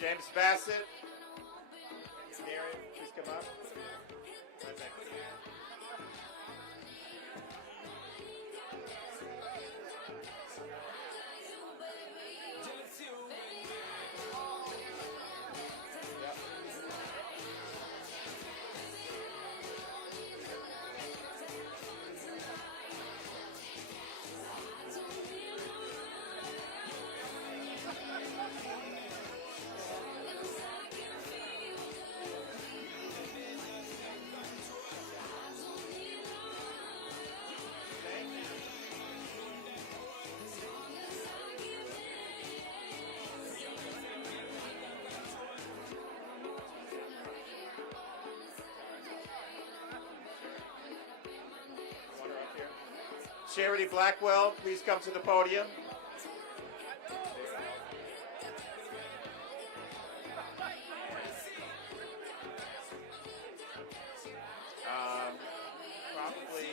James Bassett. Mary, please come up. Charity Blackwell, please come to the podium. Probably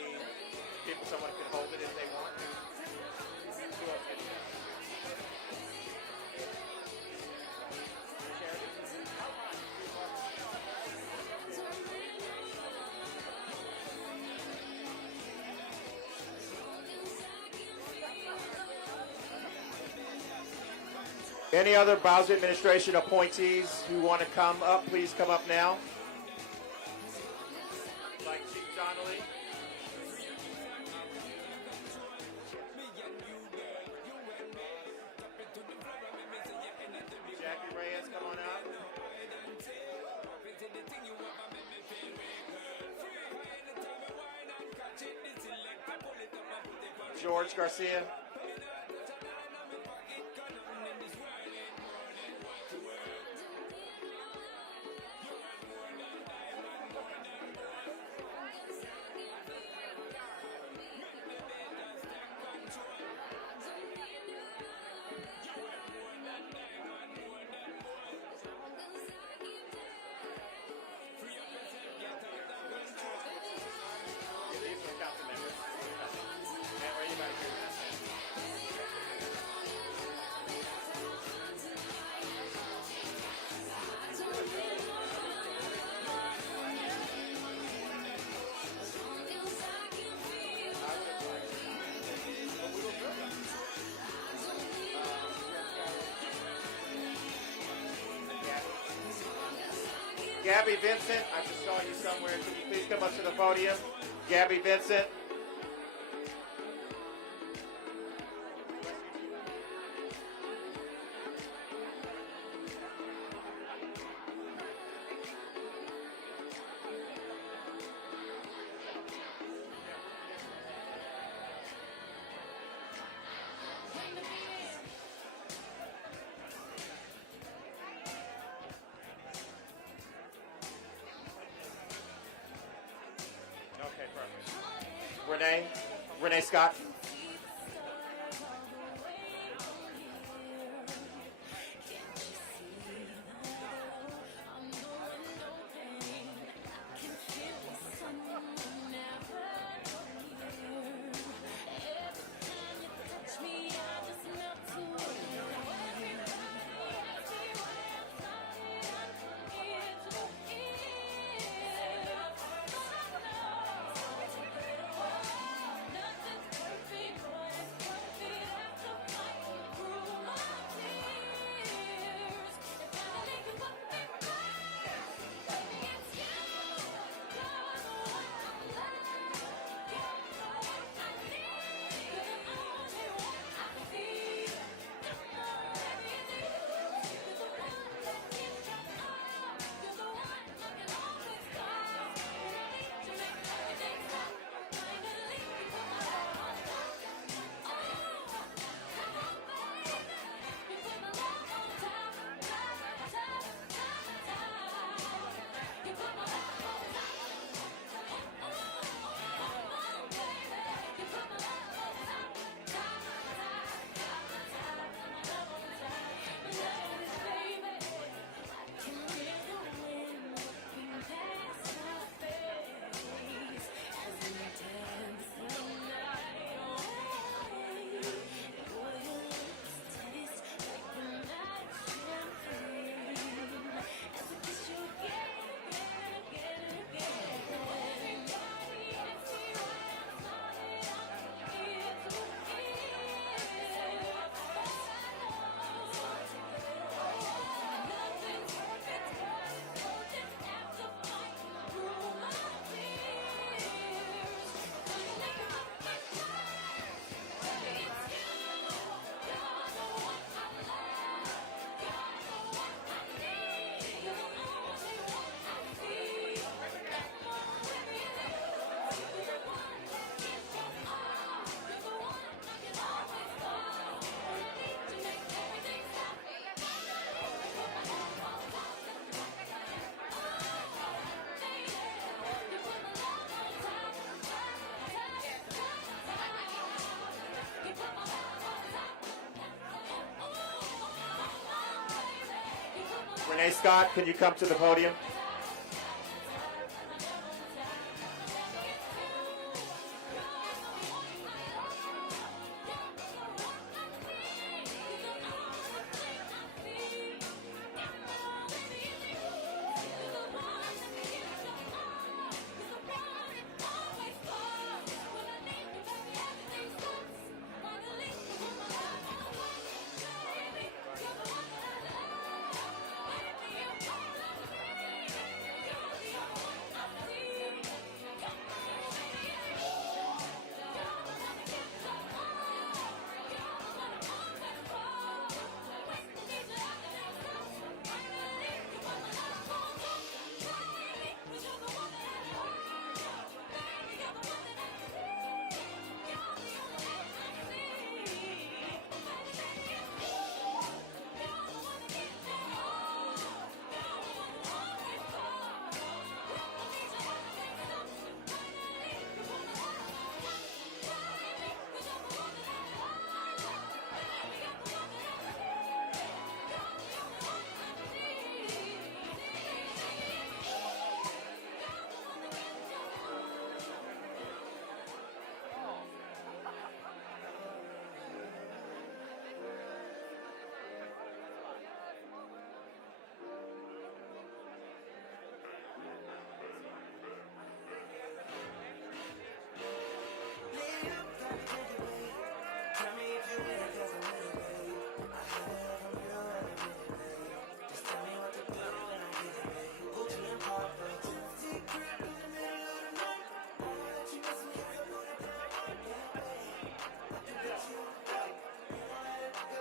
if someone can hold it if they want to. Any other Bowser administration appointees who want to come up, please come up now. Like Chief Donnelly. Jackie Reyes, come on up. George Garcia. Gabby Vincent, I just saw you somewhere. Can you please come up to the podium? Gabby Vincent. Okay, perfect. Renee Scott. Renee Scott, can you come to the podium?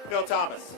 Phil Thomas.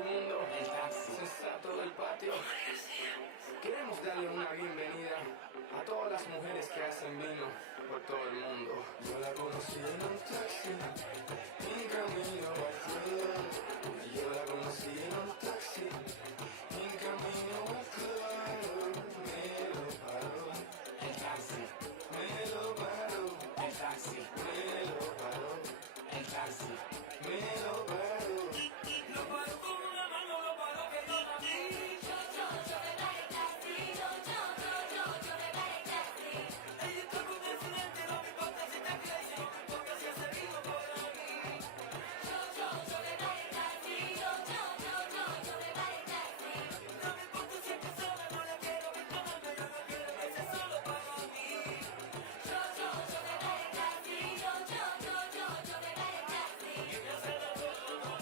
el mundo, el taxi sensato del patio. Queremos darle una bienvenida a todas las mujeres que hacen vino por todo el mundo. Yo la conocí en un taxi, en camino al club. Yo la conocí en un taxi, en camino al club. Me lo paró el taxi, me lo paró el taxi, me lo paró el taxi, me lo paró. Lo paró con una mano, lo paró que no la vi. Yo me paré el taxi, yo me paré el taxi. Ella está con el accidente, no me importa si está crazy, no me importa si hace vino por aquí. Yo me paré el taxi, yo me paré el taxi. No me importa si está sola, no la quiero ver tomando, yo no quiero que sea solo para mí. Yo me paré el taxi, yo me paré el taxi. Ella sabe de todo,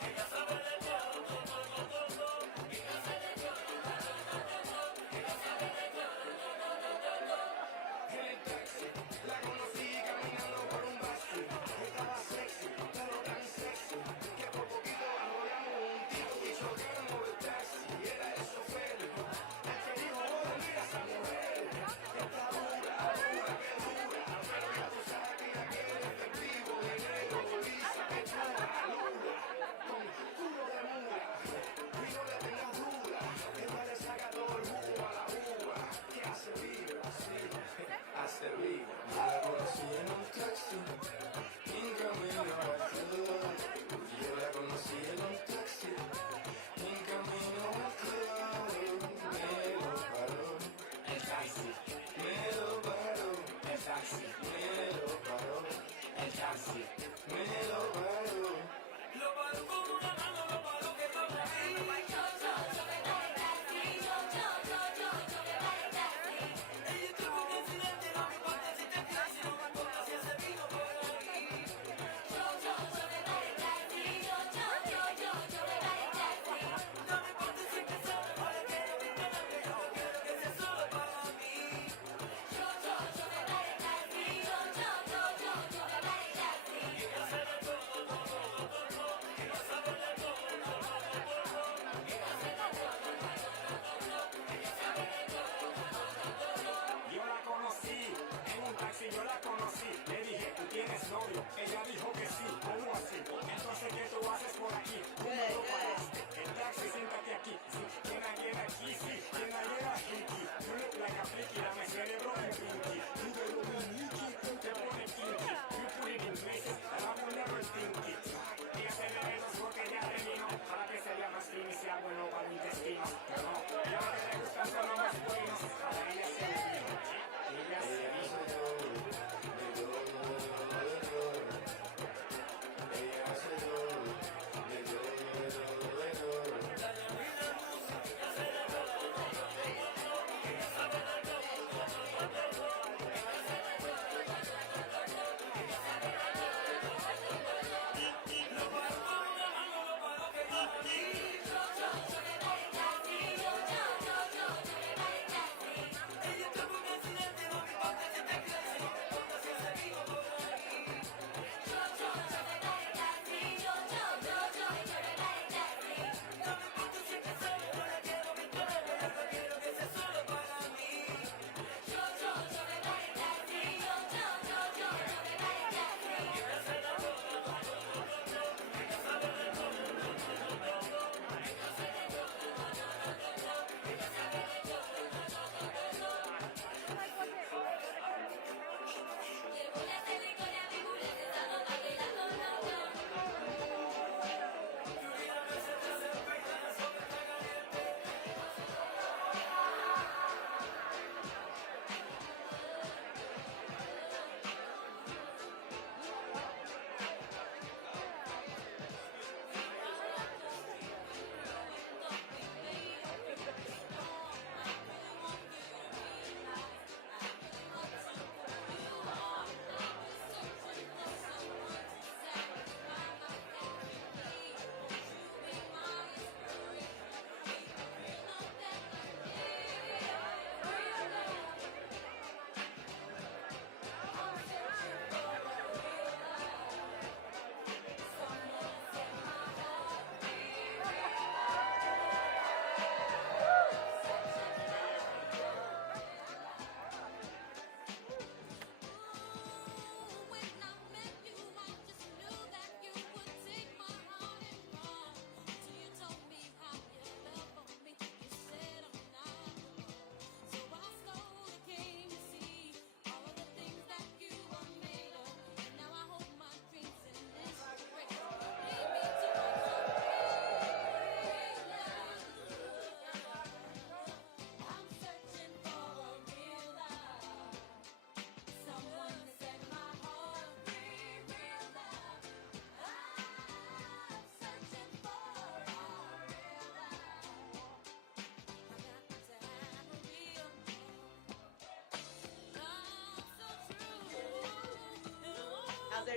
ella sabe de todo, ella sabe de todo, ella sabe de todo. En el taxi la conocí caminando por un backstreet. Estaba sexy, pero tan sexy que por poquito arrollamos un tiro y chocamos el taxi. Y era el chofer el que dijo: oye, mira esa mujer, está dura, que dura. Pero ya tú sabes que ella quiere efectivo, dinero, lisa, pechuga, luna, con culo de mula. Y no le tengas duda, ella le saca todo el jugo a la uva. Que hace vida, sí, hace vida. Yo la conocí en un taxi, en camino al club. Yo la conocí en un taxi, en camino al club. Me lo paró el taxi, me lo paró el taxi, me lo paró el taxi, me lo paró. Lo paró con una mano, lo paró que no la vi. Yo me paré el taxi, yo me paré el taxi. Ella está con el accidente, no me importa si está crazy, no me importa si hace vino por aquí. Yo me paré el taxi, yo me paré el taxi. No me importa si está sola, no la quiero ver tomando, yo no quiero que sea solo para mí. Yo me paré el taxi, yo me paré el taxi. Ella sabe de todo, ella sabe de todo, ella sabe de todo, ella sabe de todo. Yo la conocí en un taxi, yo la conocí. Le dije: ¿tú tienes novio? Ella dijo que sí. ¿Cómo así? Entonces, ¿qué tú haces por aquí? ¿Cómo lo paraste? El taxi, siéntate aquí. Sí. ¿Quién ayer aquí? Sí. ¿Quién ayer aquí? You look like a freaky, dame cerebro en pinky. You the Dominiki, te pone kinky. You put it in places that I will never think it. Ella se bebe 2 botellas de vino para que se vea más fino y sea bueno para mi intestino. Pero no, ella lo que le gustan son los masculinos. Para ella se vino. Ella se vino. Ella hace todo, de todo.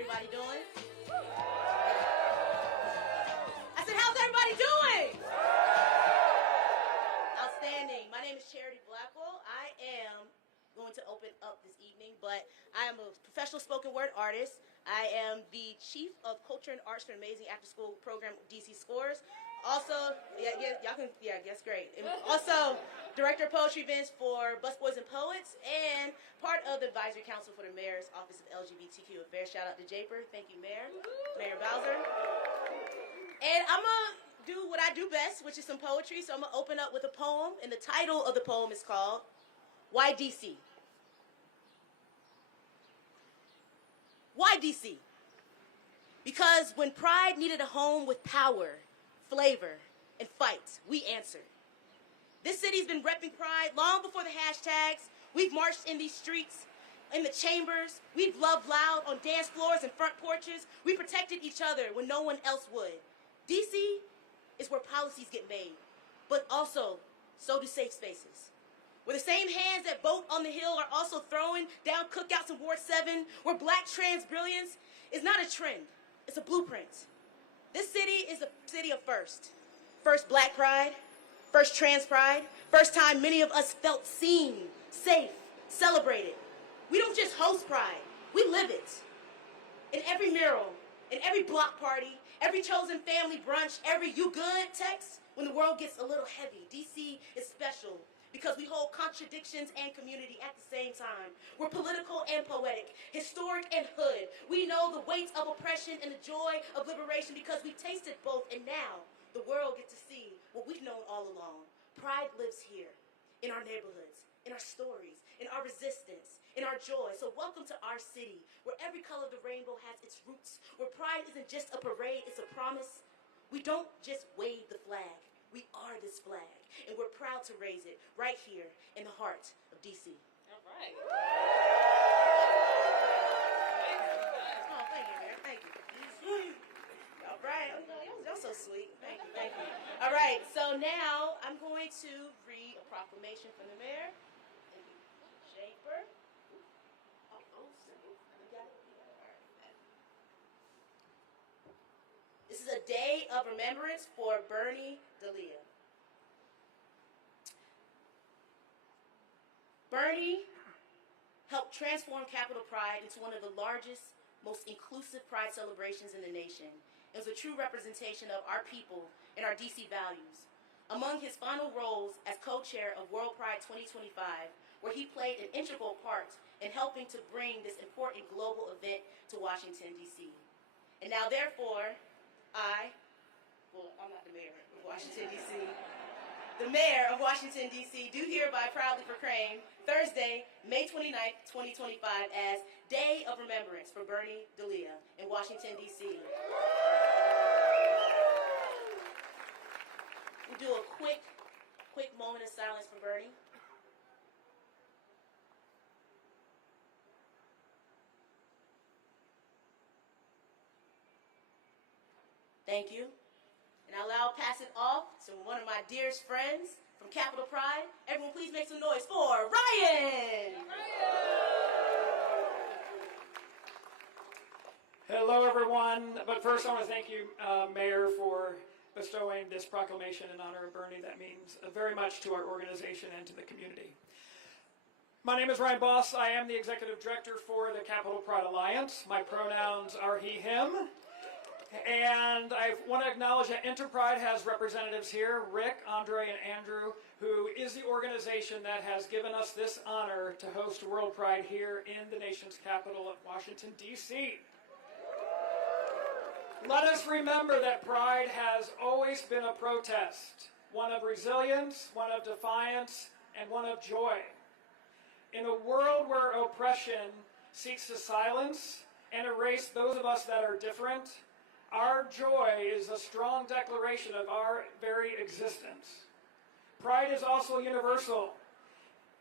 everybody doing? I said, how's everybody doing? Outstanding. My name is Charity Blackwell. I am going to open up this evening, but I am a professional spoken word artist. I am the Chief of Culture and Arts for Amazing After School Program DC Scores. Also, that's great. And also, Director of Poetry events for Busboys and Poets, and part of the Advisory Council for the Mayor's Office of LGBTQIA Affairs. Shout out to Japer. Thank you, Mayor. Mayor Bowser. And I'm going to do what I do best, which is some poetry. So I'm going to open up with a poem, and the title of the poem is called Why DC? Why DC? Because when pride needed a home with power, flavor, and fight, we answered. This city's been repping pride long before the hashtags. We've marched in these streets, in the chambers. We've loved loud on dance floors and front porches. We protected each other when no one else would. DC is where policies get made, but also so do safe spaces. Where the same hands that vote on the Hill are also throwing down cookouts in Ward 7, where black trans brilliance is not a trend, it's a blueprint. This city is a city of first. First black pride, first trans pride, first time many of us felt seen, safe, celebrated. We don't just host pride, we live it. In every mural, in every block party, every chosen family brunch, every you good text, when the world gets a little heavy, DC is special because we hold contradictions and community at the same time. We're political and poetic, historic and hood. We know the weight of oppression and the joy of liberation because we've tasted both, and now the world gets to see what we've known all along. Pride lives here, in our neighborhoods, in our stories, in our resistance, in our joy. So welcome to our city, where every color of the rainbow has its roots, where pride isn't just a parade, it's a promise. We don't just wave the flag, we are this flag, and we're proud to raise it right here in the heart of DC. All right. Oh, thank you, Mayor. Thank you. All right. Y'all so sweet. Thank you. Thank you. All right. So now I'm going to read a proclamation from the mayor. Shaper. Oh, you got it. All right. This is a day of remembrance for Bernie D'Elia. Bernie helped transform Capitol Pride into one of the largest, most inclusive pride celebrations in the nation. It was a true representation of our people and our DC values. Among his final roles as co-chair of WorldPride 2025, where he played an integral part in helping to bring this important global event to Washington, D.C. And now, therefore, I'm not the mayor of Washington, D.C., the mayor of Washington, D.C., do hereby proudly proclaim Thursday, May 29th, 2025 as Day of Remembrance for Bernie D'Elia in Washington, D.C. We'll do a quick moment of silence for Bernie. Thank you. And I'll now pass it off to one of my dearest friends from Capitol Pride. Everyone please make some noise for Ryan! Hello, everyone. But first, I want to thank you, Mayor, for bestowing this proclamation in honor of Bernie. That means very much to our organization and to the community. My name is Ryan Boss. I am the Executive Director for the Capitol Pride Alliance. My pronouns are he, him. And I want to acknowledge that Interpride has representatives here, Rick, Andre, and Andrew, who is the organization that has given us this honor to host WorldPride here in the nation's capital of Washington, D.C. Let us remember that pride has always been a protest, one of resilience, one of defiance, and one of joy. In a world where oppression seeks to silence and erase those of us that are different, our joy is a strong declaration of our very existence. Pride is also universal.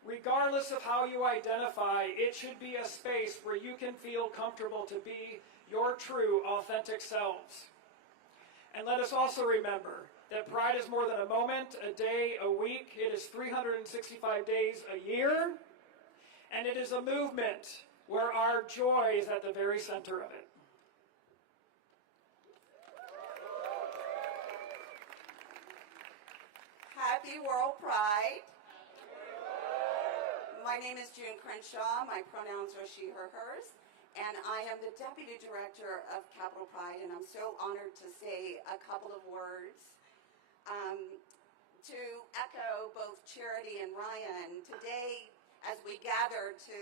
Regardless of how you identify, it should be a space where you can feel comfortable to be your true, authentic selves. And let us also remember that pride is more than a moment, a day, a week. It is 365 days a year, and it is a movement where our joy is at the very center of it. Happy World Pride. My name is June Crenshaw. My pronouns are she, her, hers. And I am the Deputy Director of Capitol Pride, and I'm so honored to say a couple of words. To echo both Charity and Ryan, today as we gather to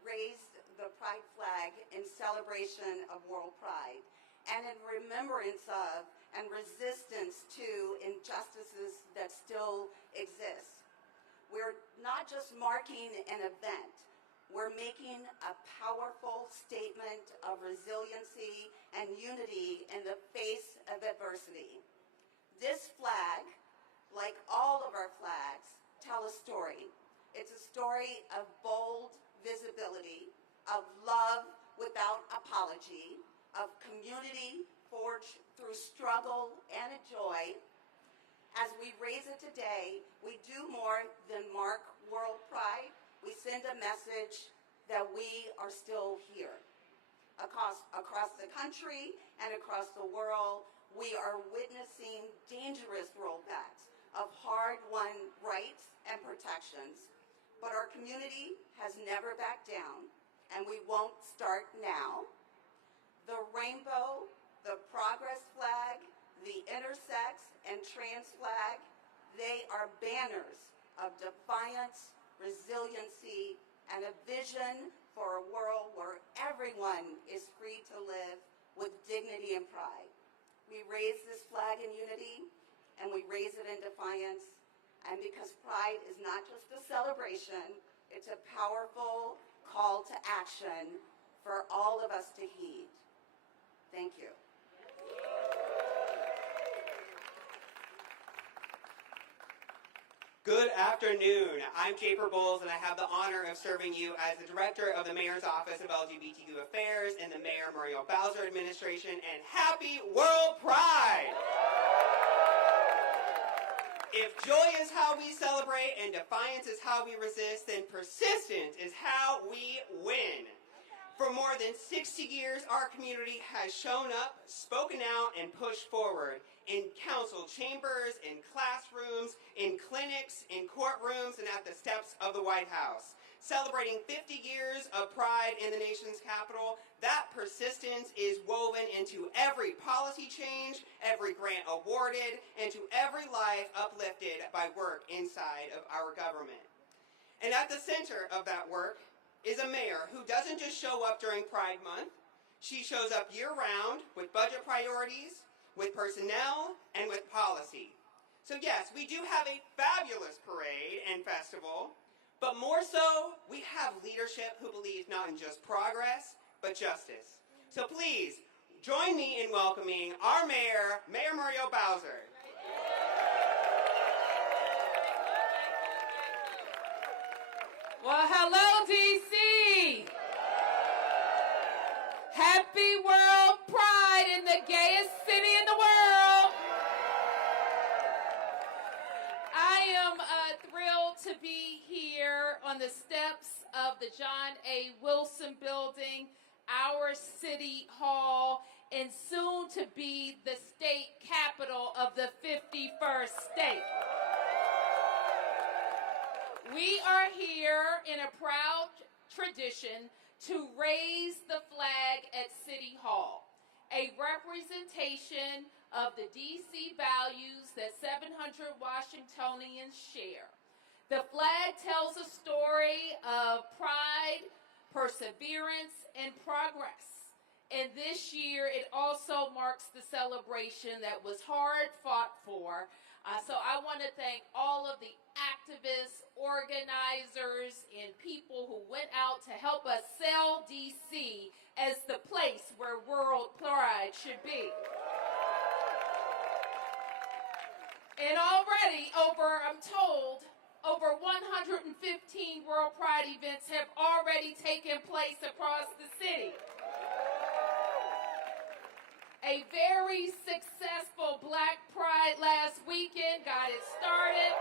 raise the Pride flag in celebration of World Pride and in remembrance of and resistance to injustices that still exist. We're not just marking an event, we're making a powerful statement of resiliency and unity in the face of adversity. This flag, like all of our flags, tell a story. It's a story of bold visibility, of love without apology, of community forged through struggle and joy. As we raise it today, we do more than mark World Pride. We send a message that we are still here. Across the country and across the world, we are witnessing dangerous rollbacks of hard-won rights and protections. But our community has never backed down, and we won't start now. The rainbow, the progress flag, the intersex and trans flag, they are banners of defiance, resiliency, and a vision for a world where everyone is free to live with dignity and pride. We raise this flag in unity, and we raise it in defiance, and because pride is not just a celebration, it's a powerful call to action for all of us to heed. Thank you. Good afternoon. I'm Japer Bowles, and I have the honor of serving you as the Director of the Mayor's Office of LGBTQ Affairs in the Mayor Muriel Bowser administration, and happy World Pride! If joy is how we celebrate and defiance is how we resist, then persistence is how we win. For more than 60 years, our community has shown up, spoken out, and pushed forward in council chambers, in classrooms, in clinics, in courtrooms, and at the steps of the White House. Celebrating 50 years of pride in the nation's capital, that persistence is woven into every policy change, every grant awarded, and to every life uplifted by work inside of our government. And at the center of that work is a mayor who doesn't just show up during Pride Month. She shows up year-round with budget priorities, with personnel, and with policy. So yes, we do have a fabulous parade and festival, but more so, we have leadership who believes not in just progress, but justice. So please, join me in welcoming our mayor, Mayor Muriel Bowser. Well, hello, D.C. Happy World Pride in the gayest city in the world. I am thrilled to be here on the steps of the John A. Wilson Building, our city hall, and soon to be the state capital of the 51st state. We are here in a proud tradition to raise the flag at City Hall, a representation of the D.C. values that 700 Washingtonians share. The flag tells a story of pride, perseverance, and progress. And this year, it also marks the celebration that was hard fought for. So I want to thank all of the activists, organizers, and people who went out to help us sell D.C. as the place where World Pride should be. And already, I'm told, over 115 World Pride events have already taken place across the city. A very successful Black Pride last weekend got it started.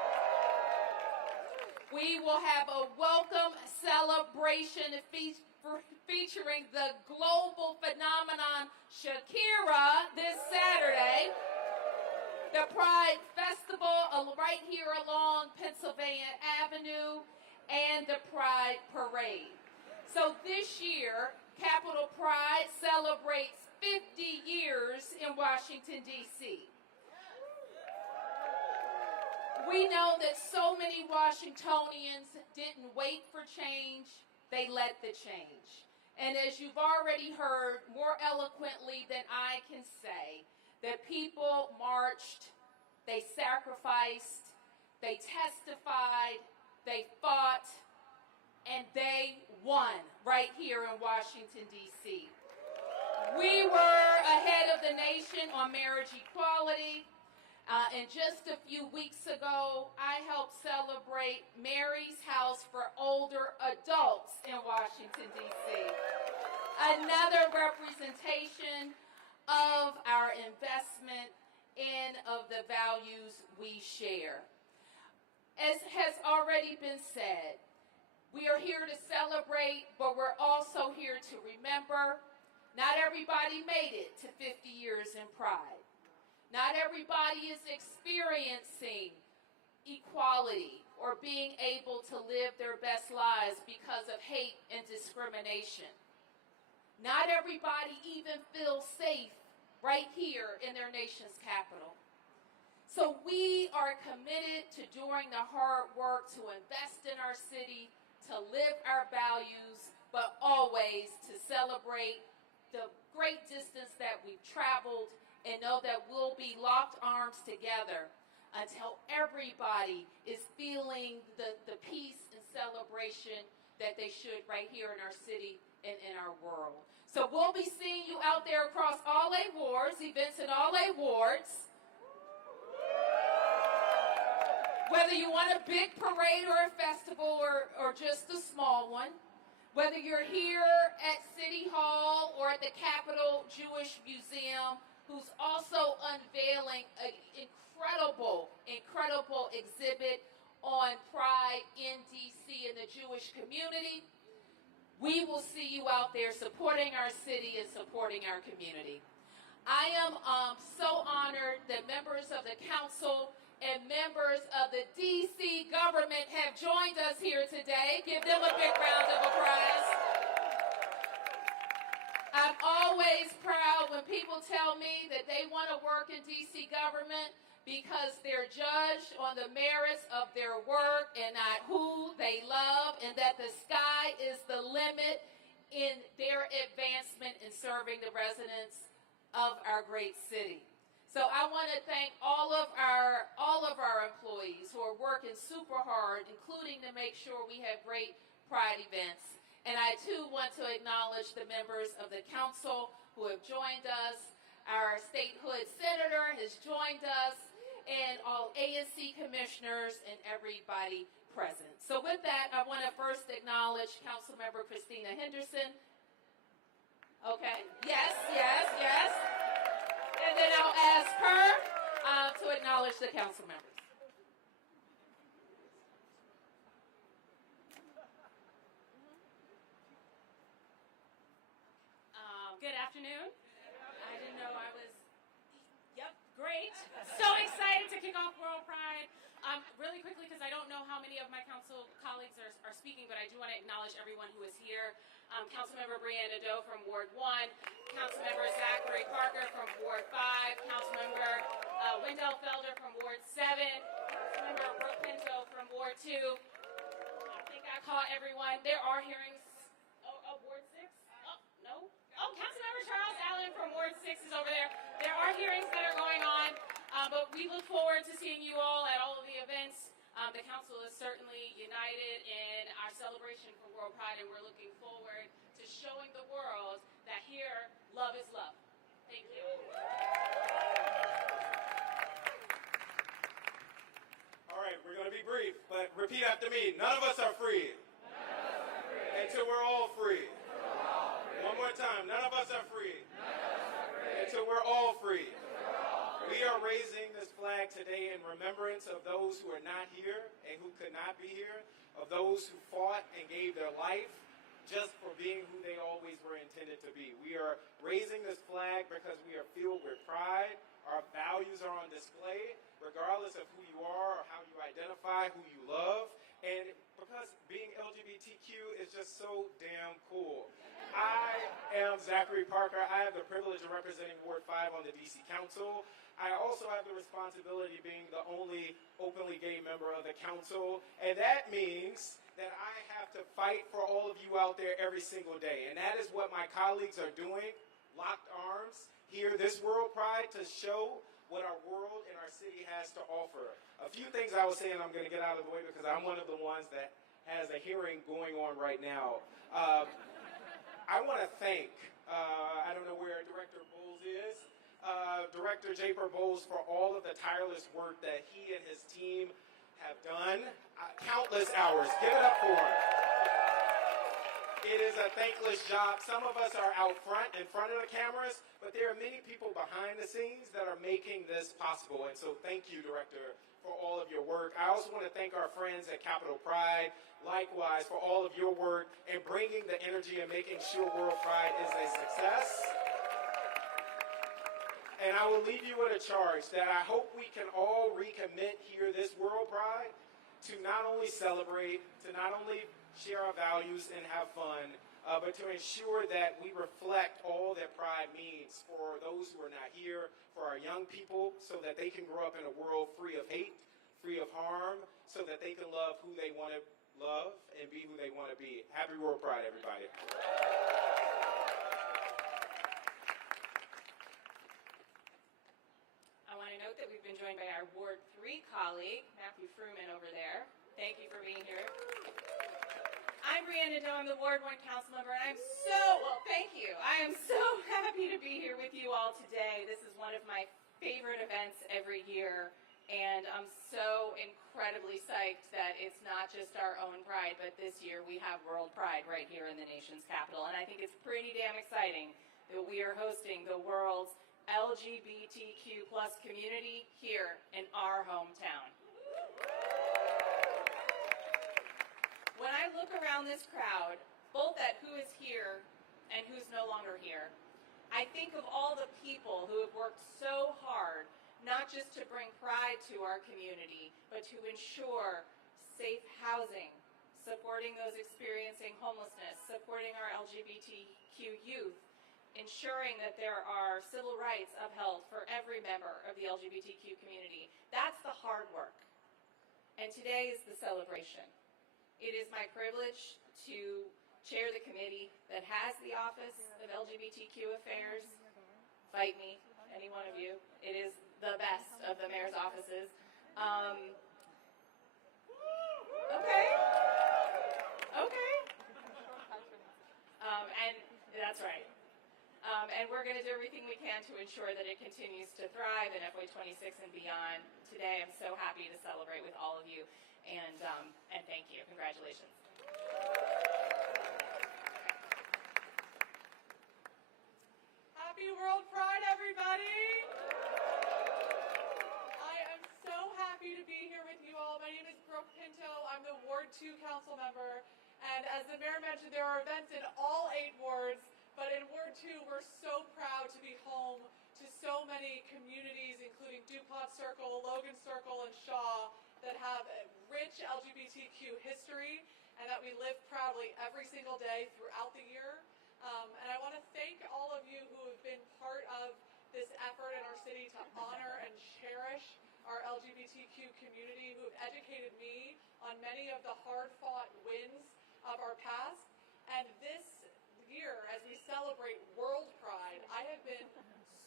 We will have a welcome celebration featuring the global phenomenon Shakira this Saturday. The Pride Festival right here along Pennsylvania Avenue and the Pride Parade. So this year, Capitol Pride celebrates 50 years in Washington, D.C. We know that so many Washingtonians didn't wait for change, they led the change. And as you've already heard more eloquently than I can say, that people marched, they sacrificed, they testified, they fought, and they won right here in Washington, D.C. We were ahead of the nation on marriage equality. And just a few weeks ago, I helped celebrate Mary's House for older adults in Washington, D.C. Another representation of our investment and of the values we share. As has already been said, we are here to celebrate, but we're also here to remember not everybody made it to 50 years in Pride. Not everybody is experiencing equality or being able to live their best lives because of hate and discrimination. Not everybody even feels safe right here in their nation's capital. So we are committed to doing the hard work to invest in our city, to live our values, but always to celebrate the great distance that we've traveled and know that we'll be locked arms together until everybody is feeling the peace and celebration that they should right here in our city and in our world. So we'll be seeing you out there across all 8 wards, events in all 8 wards. Whether you want a big parade or a festival or just a small one, whether you're here at City Hall or at the Capitol Jewish Museum, who's also unveiling an incredible exhibit on Pride in D.C. and the Jewish community. We will see you out there supporting our city and supporting our community. I am so honored that members of the council and members of the D.C. government have joined us here today. Give them a big round of applause. I'm always proud when people tell me that they want to work in D.C. government because they're judged on the merits of their work and not who they love, and that the sky is the limit in their advancement in serving the residents of our great city. So I want to thank all of our employees who are working super hard, including to make sure we have great Pride events. And I, too, want to acknowledge the members of the council who have joined us. Our statehood senator has joined us, and all ANC commissioners and everybody present. So with that, I want to first acknowledge Councilmember Christina Henderson. Okay, yes. And then I'll ask her to acknowledge the council members. Good afternoon. I didn't know I was, great. So excited to kick off World Pride. Really quickly, because I don't know how many of my council colleagues are speaking, but I do want to acknowledge everyone who is here. Councilmember Brianna Doe from Ward 1, Councilmember Zachary Parker from Ward 5, Councilmember Wendell Felder from Ward 7, Councilmember Brooke Pinto from Ward 2. I think I caught everyone. There are hearings. Ward 6? No? Councilmember Charles Allen from Ward 6 is over there. There are hearings that are going on, but we look forward to seeing you all at all of the events. The council is certainly united in our celebration for World Pride, and we're looking forward to showing the world that here, love is love. Thank you. All right, we're going to be brief, but repeat after me. None of us are free. Until we're all free. One more time. None of us are free. Until we're all free. We are raising this flag today in remembrance of those who are not here and who could not be here, of those who fought and gave their life just for being who they always were intended to be. We are raising this flag because we are filled with pride. Our values are on display, regardless of who you are or how you identify, who you love. And because being LGBTQ is just so damn cool. I am Zachary Parker. I have the privilege of representing Ward 5 on the DC Council. I also have the responsibility of being the only openly gay member of the council. And that means that I have to fight for all of you out there every single day. And that is what my colleagues are doing, locked arms, here this World Pride, to show what our world and our city has to offer. A few things I will say, and I'm going to get out of the way because I'm one of the ones that has a hearing going on right now. I want to thank, I don't know where Director Bowles is, Director Japer Bowles, for all of the tireless work that he and his team have done. Countless hours. Give it up for him. It is a thankless job. Some of us are out front, in front of the cameras, but there are many people behind the scenes that are making this possible. And so thank you, Director, for all of your work. I also want to thank our friends at Capitol Pride, likewise, for all of your work in bringing the energy and making sure World Pride is a success. And I will leave you with a charge that I hope we can all recommit here this World Pride to not only celebrate, to not only share our values and have fun, but to ensure that we reflect all that Pride means for those who are not here, for our young people, so that they can grow up in a world free of hate, free of harm, so that they can love who they want to love and be who they want to be. Happy World Pride, everybody. I want to note that we've been joined by our Ward 3 colleague, Matthew Fruman, over there. Thank you for being here. I'm Brianna Doe, I'm the Ward 1 council member, and thank you. I am so happy to be here with you all today. This is one of my favorite events every year, and I'm so incredibly psyched that it's not just our own Pride, but this year we have World Pride right here in the nation's capital, and I think it's pretty damn exciting that we are hosting the world's LGBTQ+ community here in our hometown. When I look around this crowd, both at who is here and who's no longer here, I think of all the people who have worked so hard, not just to bring pride to our community, but to ensure safe housing, supporting those experiencing homelessness, supporting our LGBTQ youth, ensuring that there are civil rights upheld for every member of the LGBTQ community. That's the hard work. And today is the celebration. It is my privilege to chair the committee that has the Office of LGBTQ Affairs. Fight me, any one of you. It is the best of the mayor's offices. Okay. And that's right. And we're going to do everything we can to ensure that it continues to thrive in FY26 and beyond. Today, I'm so happy to celebrate with all of you. And thank you. Congratulations. Happy World Pride, everybody! I am so happy to be here with you all. My name is Brooke Pinto. I'm the Ward 2 council member. And as the mayor mentioned, there are events in all 8 wards. But in Ward 2, we're so proud to be home to so many communities, including DuPont Circle, Logan Circle, and Shaw, that have a rich LGBTQ history and that we live proudly every single day throughout the year. And I want to thank all of you who have been part of this effort in our city to honor and cherish our LGBTQ community, who have educated me on many of the hard-fought wins of our past. And this year, as we celebrate World Pride, I have been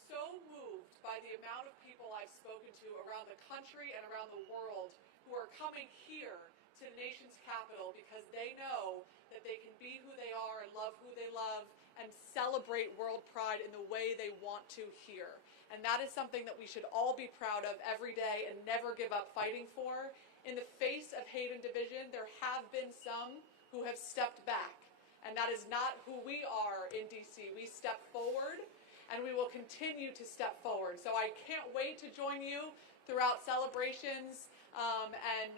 so moved by the amount of people I've spoken to around the country and around the world who are coming here to the nation's capital because they know that they can be who they are and love who they love and celebrate World Pride in the way they want to here. And that is something that we should all be proud of every day and never give up fighting for. In the face of hate and division, there have been some who have stepped back. And that is not who we are in DC. We step forward, and we will continue to step forward. So I can't wait to join you throughout celebrations and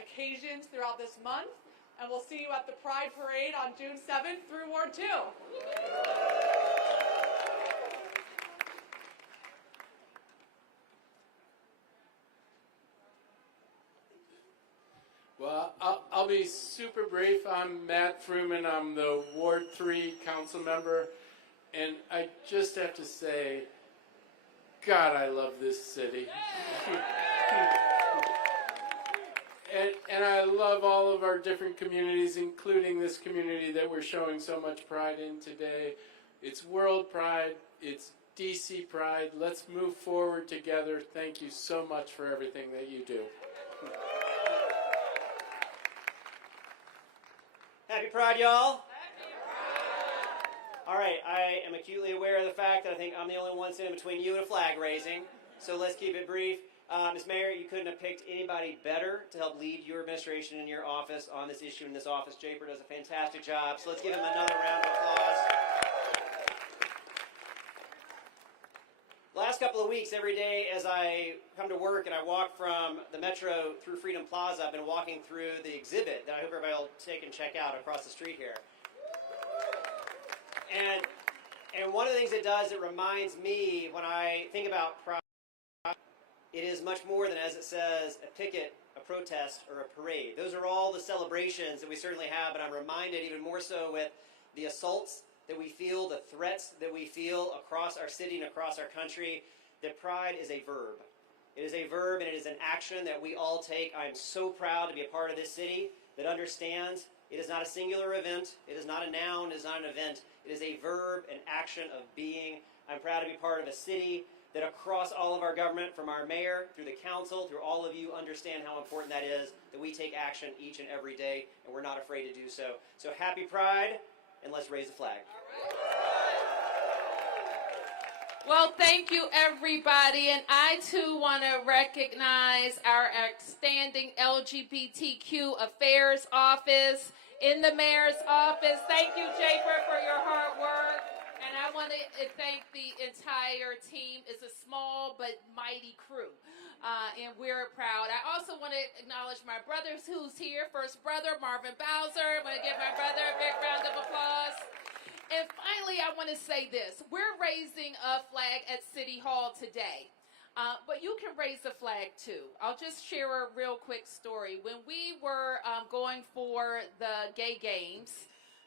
occasions throughout this month. And we'll see you at the Pride Parade on June 7th through Ward 2. Well, I'll be super brief. I'm Matt Fruman. I'm the Ward 3 council member. And I just have to say, God, I love this city. and I love all of our different communities, including this community that we're showing so much pride in today. It's World Pride. It's DC Pride. Let's move forward together. Thank you so much for everything that you do. Happy Pride, y'all. All right, I am acutely aware of the fact that I think I'm the only one sitting between you and a flag raising, so let's keep it brief. Ms. Mayor, you couldn't have picked anybody better to help lead your administration in your office on this issue in this office. Japer does a fantastic job, so let's give him another round of applause. The last couple of weeks, every day as I come to work and I walk from the Metro through Freedom Plaza, I've been walking through the exhibit that I hope everybody will take and check out across the street here. And one of the things it does, it reminds me when I think about Pride, it is much more than, as it says, a picket, a protest, or a parade. Those are all the celebrations that we certainly have, but I'm reminded even more so with the assaults that we feel, the threats that we feel across our city and across our country, that pride is a verb. It is a verb and it is an action that we all take. I am so proud to be a part of this city that understands it is not a singular event. It is not a noun. It is not an event. It is a verb, an action of being. I'm proud to be part of a city that across all of our government, from our mayor, through the council, through all of you, understand how important that is, that we take action each and every day, and we're not afraid to do so. So happy Pride, and let's raise the flag. Well, thank you, everybody. And I, too, want to recognize our outstanding LGBTQ Affairs Office in the Mayor's office. Thank you, Japer, for your hard work. And I want to thank the entire team. It's a small but mighty crew, and we're proud. I also want to acknowledge my brothers who's here. First brother, Marvin Bowser. I want to give my brother a big round of applause. And finally, I want to say this. We're raising a flag at City Hall today, but you can raise a flag too. I'll just share a real quick story. When we were going for the gay games,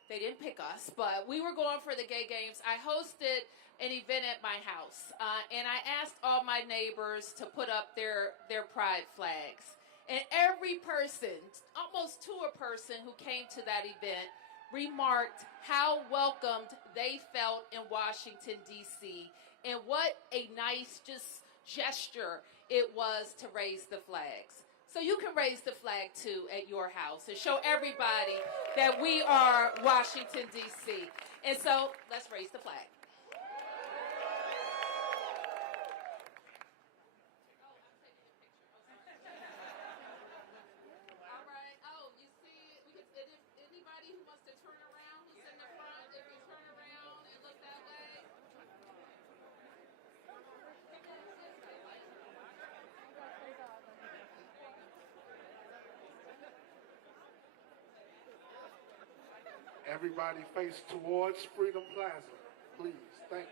they didn't pick us, but we were going for the gay games. I hosted an event at my house, and I asked all my neighbors to put up their pride flags. And every person, almost to a person who came to that event, remarked how welcomed they felt in Washington, D.C., and what a nice just gesture it was to raise the flags. So you can raise the flag, too, at your house and show everybody that we are Washington, D.C. And so let's raise the flag. All right. Oh, you see, if anybody who wants to turn around, who's in the front, if you turn around and look that way. Everybody face towards Freedom Plaza, please. Thank you.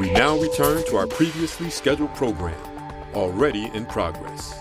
We now return to our previously scheduled program, already in progress.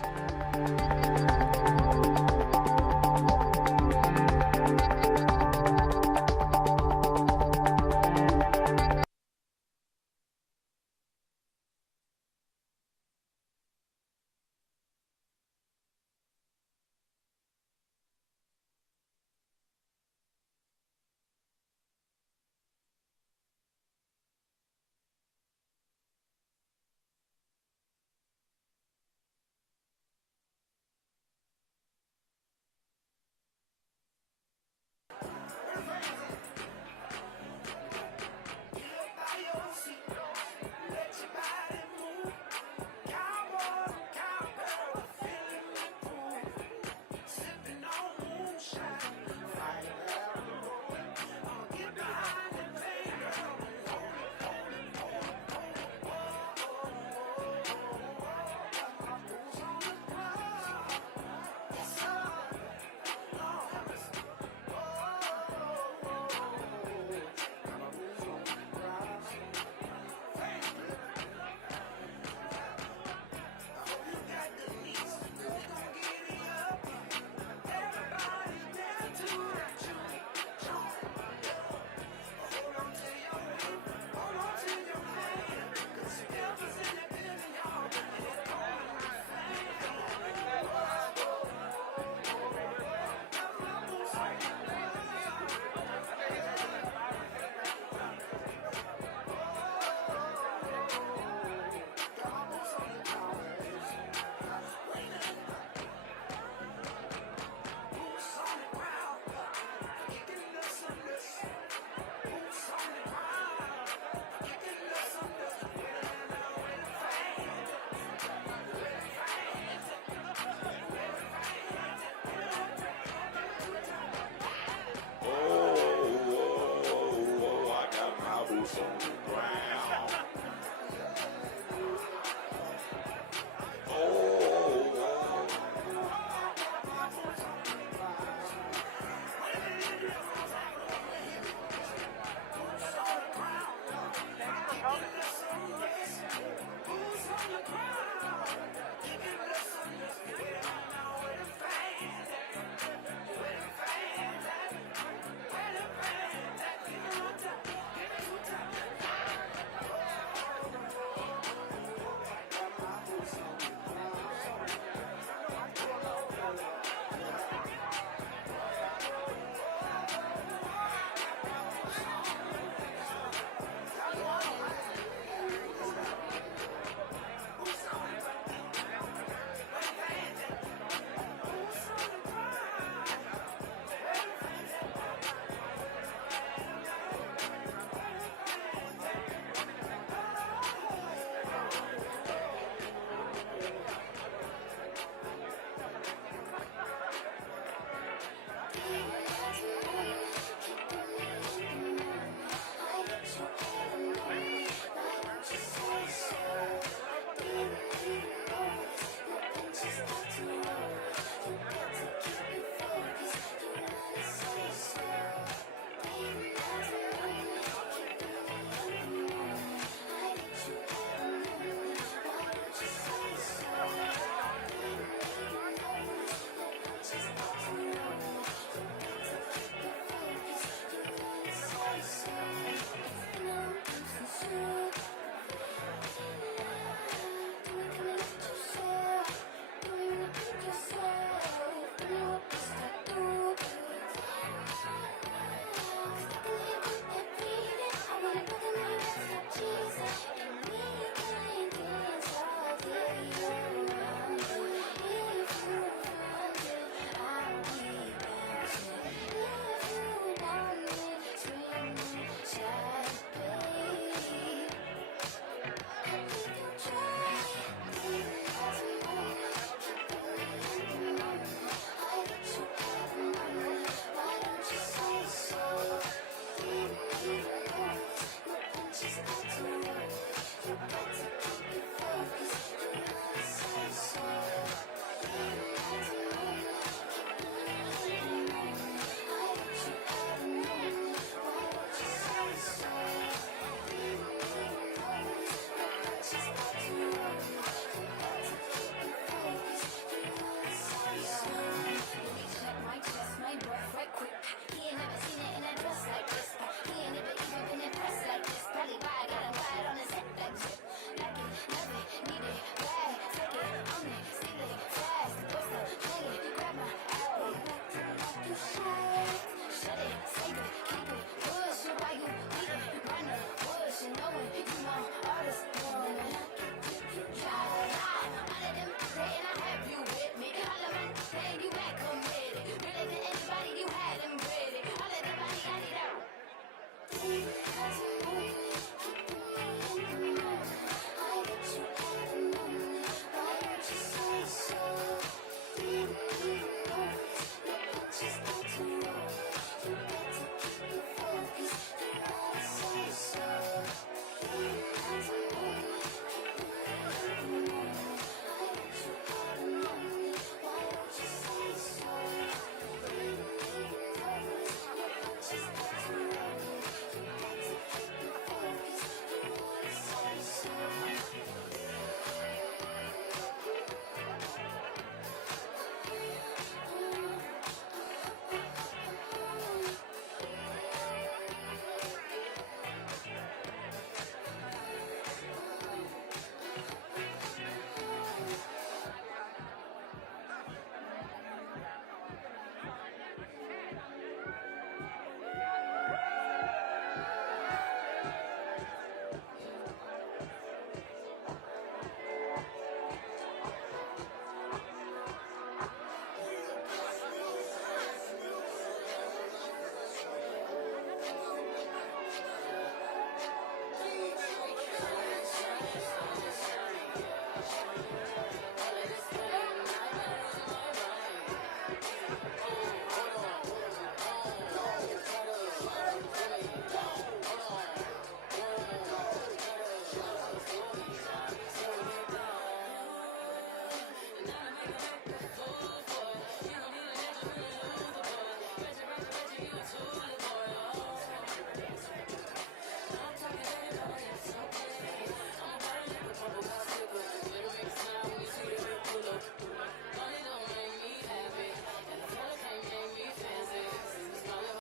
She's got to work.